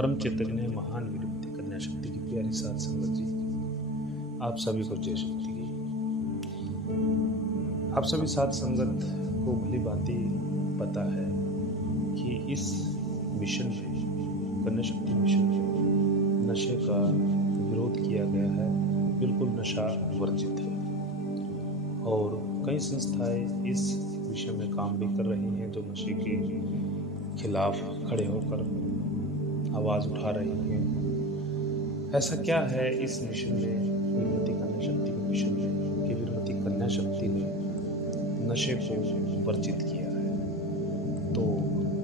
परम चैतन्य महान विरक्ति कन्या शक्ति की प्यारी साथ संगत जी, आप सभी को जय शक्ति की। आप सभी साथ संगत को भली भांति पता है कि इस मिशन में, कन्या शक्ति मिशन में नशे का विरोध किया गया है, बिल्कुल नशा वर्जित है। और कई संस्थाएं इस विषय में काम भी कर रही हैं जो नशे के खिलाफ खड़े होकर आवाज उठा रही हैं। ऐसा क्या है इस मिशन में, वीरमती कन्या शक्ति के मिशन में, कि वीरमती कन्या शक्ति ने नशे को वर्जित किया है? तो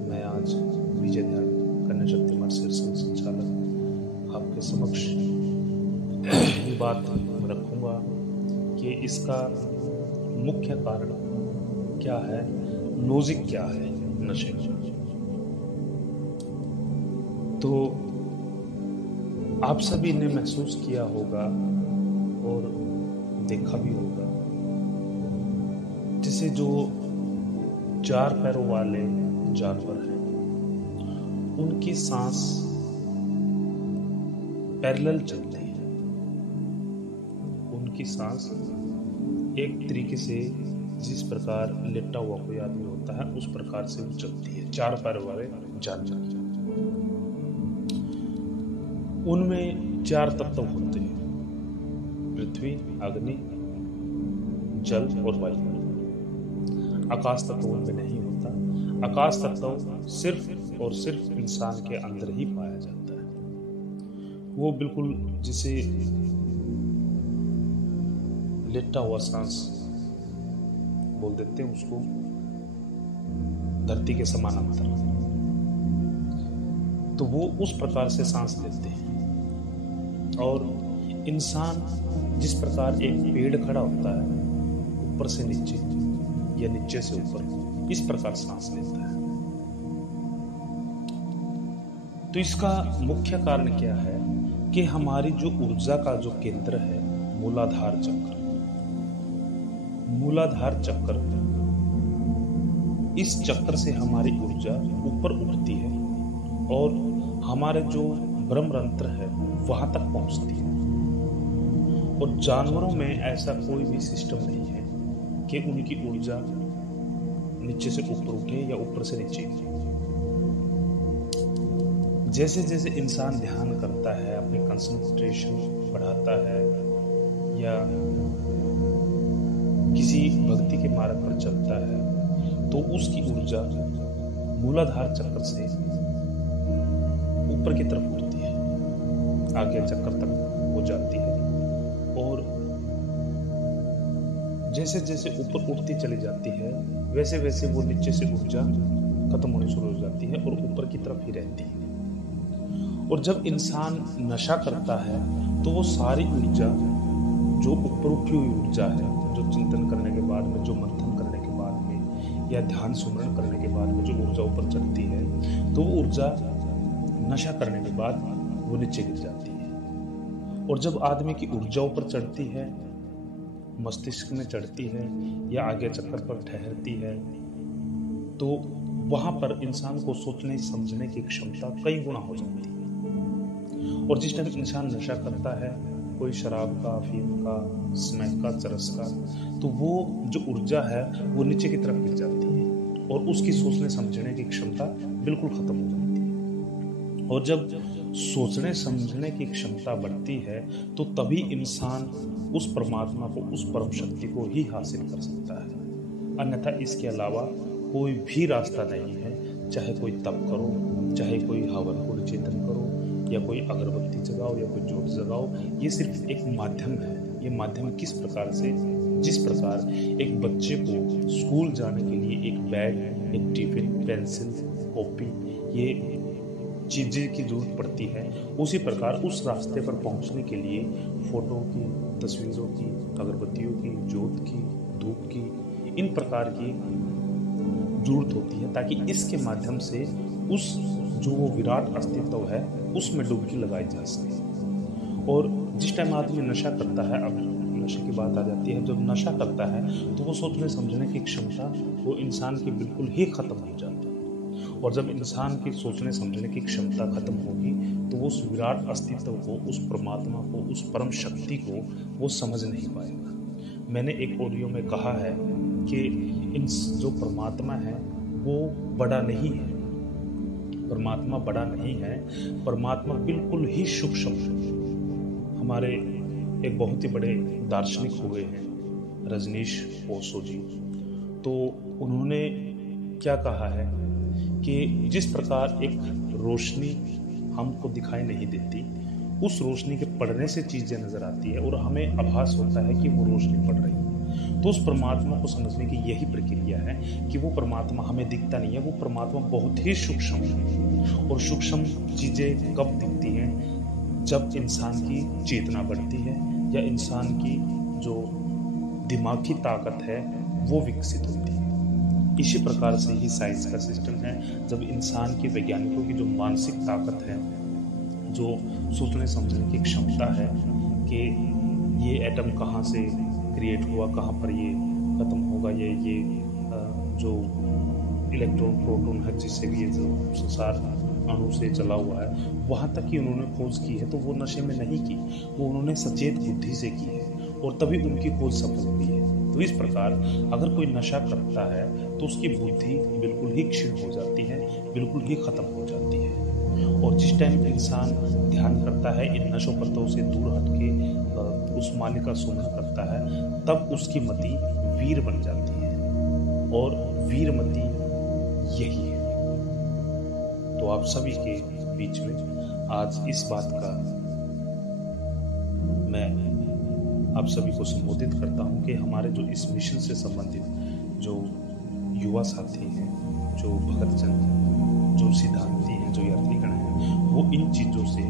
मैं आज विजय ध्यान कन्या शक्ति मठ शीर्षक संचालक आपके समक्ष ये बात रखूंगा कि इसका मुख्य कारण क्या है, लॉजिक क्या है नशे का। तो आप सभी ने महसूस किया होगा और देखा भी होगा, जैसे जो चार पैरों वाले जानवर हैं उनकी सांस पैरेलल चलती है। उनकी सांस एक तरीके से जिस प्रकार लेटा हुआ कोई आदमी होता है उस प्रकार से वो चलती है। चार पैरों वाले जानवर, उनमें चार तत्व होते हैं: पृथ्वी, अग्नि, जल और वायु। आकाश तत्व उनमें नहीं होता। आकाश तत्व सिर्फ और सिर्फ इंसान के अंदर ही पाया जाता है। वो बिल्कुल जिसे लेटा हुआ सांस बोल देते हैं उसको, धरती के समानांतर, तो वो उस प्रकार से सांस लेते हैं। और इंसान जिस प्रकार एक पेड़ खड़ा होता है ऊपर से नीचे या नीचे से ऊपर, इस प्रकार सांस लेता है। तो इसका मुख्य कारण क्या है कि हमारी जो ऊर्जा का जो केंद्र है, मूलाधार चक्र, मूलाधार चक्र, इस चक्र से हमारी ऊर्जा ऊपर उठती है और हमारे जो ब्रह्मरंध्र है वहां तक पहुंचती है। और जानवरों में ऐसा कोई भी सिस्टम नहीं है कि उनकी ऊर्जा नीचे से ऊपर उठे या ऊपर से नीचे। जैसे जैसे इंसान ध्यान करता है, अपनी कंसंट्रेशन बढ़ाता है या किसी भक्ति के मार्ग पर चलता है, तो उसकी ऊर्जा मूलाधार चक्र से ऊपर की तरफ उठती है, आगे चक्र तक हो जाती है। और जैसे जैसे ऊपर उठती चली जाती है वैसे वैसे वो नीचे से ऊर्जा खत्म होनी शुरू हो जाती है और ऊपर की तरफ ही रहती है। और जब इंसान नशा करता है तो वो सारी ऊर्जा जो ऊपर उठी हुई ऊर्जा है, जो चिंतन करने के बाद में, जो मंथन करने के बाद में या ध्यान सुमरण करने के बाद में जो ऊर्जा ऊपर चढ़ती है, तो वो ऊर्जा नशा करने के बाद वो नीचे गिर जाती है। और जब आदमी की ऊर्जा ऊपर चढ़ती है, मस्तिष्क में चढ़ती है या आगे चक्कर पर ठहरती है, तो वहां पर इंसान को सोचने समझने की क्षमता कई गुना हो जाती है। और जिस टाइम इंसान नशा करता है, कोई शराब का, अफीम का, स्मैक का, चरस का, तो वो जो ऊर्जा है वो नीचे की तरफ गिर जाती है और उसकी सोचने समझने की क्षमता बिल्कुल खत्म हो जाती है। और जब सोचने समझने की क्षमता बढ़ती है तो तभी इंसान उस परमात्मा को, उस परम शक्ति को ही हासिल कर सकता है। अन्यथा इसके अलावा कोई भी रास्ता नहीं है। चाहे कोई तप करो, चाहे कोई हवन को चेतन करो, या कोई अगरबत्ती जगाओ या कोई ज्योत जगाओ, ये सिर्फ एक माध्यम है। ये माध्यम किस प्रकार से, जिस प्रकार एक बच्चे को स्कूल जाने के लिए एक बैग, एक टिफिन, पेंसिल, कॉपी, ये चीजें की जरूरत पड़ती है, उसी प्रकार उस रास्ते पर पहुंचने के लिए फोटो की, तस्वीरों की, अगरबत्तियों की, ज्योत की, धूप की, इन प्रकार की जरूरत होती है, ताकि इसके माध्यम से उस जो वो विराट अस्तित्व है उसमें डुबकी लगाई जा सके। और जिस टाइम आदमी नशा करता है, अब नशे की बात आ जाती है, जब नशा करता है तो वो सोचने समझने की क्षमता वो इंसान की बिल्कुल ही खत्म हो जाती है। और जब इंसान की सोचने समझने की क्षमता खत्म होगी तो वो उस विराट अस्तित्व को, उस परमात्मा को, उस परम शक्ति को वो समझ नहीं पाएगा। मैंने एक ऑडियो में कहा है कि इन जो परमात्मा है वो बड़ा नहीं है, परमात्मा बड़ा नहीं है, परमात्मा बिल्कुल ही सूक्ष्म है। हमारे एक बहुत ही बड़े दार्शनिक हुए हैं रजनीश ओशो जी, तो उन्होंने क्या कहा है कि जिस प्रकार एक रोशनी हमको दिखाई नहीं देती, उस रोशनी के पड़ने से चीजें नजर आती है और हमें आभास होता है कि वो रोशनी पड़ रही है। तो उस परमात्मा को समझने की यही प्रक्रिया है कि वो परमात्मा हमें दिखता नहीं है, वो परमात्मा बहुत ही सूक्ष्म है। और सूक्ष्म चीजें कब दिखती हैं? जब इंसान की चेतना बढ़ती है या इंसान की जो दिमागी ताकत है वो विकसित होती है। इसी प्रकार से ही साइंस का सिस्टम है। जब इंसान के वैज्ञानिकों की जो मानसिक ताकत है, जो सोचने समझने की क्षमता है कि ये एटम कहाँ से क्रिएट हुआ, कहाँ पर ये खत्म होगा, ये जो इलेक्ट्रॉन प्रोटॉन है जिससे भी ये जो संसार अणु से चला हुआ है, वहाँ तक ही उन्होंने खोज की है। तो वो नशे में नहीं की, वो उन्होंने सचेत बुद्धि से की है और तभी उनकी खोज सफल हुई है। तो इस प्रकार अगर कोई नशा करता है तो उसकी बुद्धि बिल्कुल ही क्षीण हो जाती है, बिल्कुल ही खत्म हो जाती है। और जिस टाइम इंसान ध्यान करता है, इन नशों पत्तों से दूर हटके उस मालिक का सुमरण करता है, तब उसकी मति वीर बन जाती है और वीरमती यही है। तो आप सभी के बीच में आज इस बात का मैं आप सभी को संबोधित करता हूं कि हमारे जो इस मिशन से संबंधित जो युवा साथी हैं, जो भगतजन, जो सिद्धांती हैं, जो यात्रीगण हैं, वो इन चीज़ों से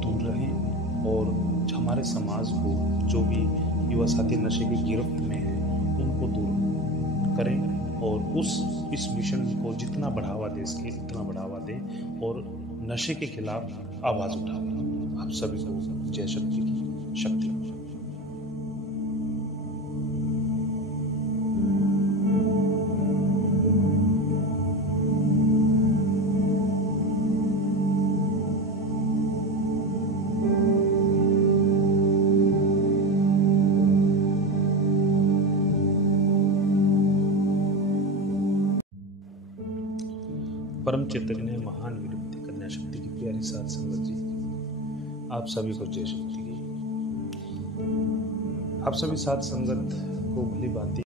दूर रहें और हमारे समाज को, जो भी युवा साथी नशे की गिरफ्त में हैं, उनको दूर करें और इस मिशन को जितना बढ़ावा दे सके उतना बढ़ावा दें और नशे के खिलाफ आवाज़ उठाएं। आप सभी को जय शक्ति की शक्ति। परम चैतन्य महान विरक्ति कन्या शक्ति की प्यारी साध संगत जी, आप सभी को जय शक्ति की। आप सभी साध संगत को भली भांति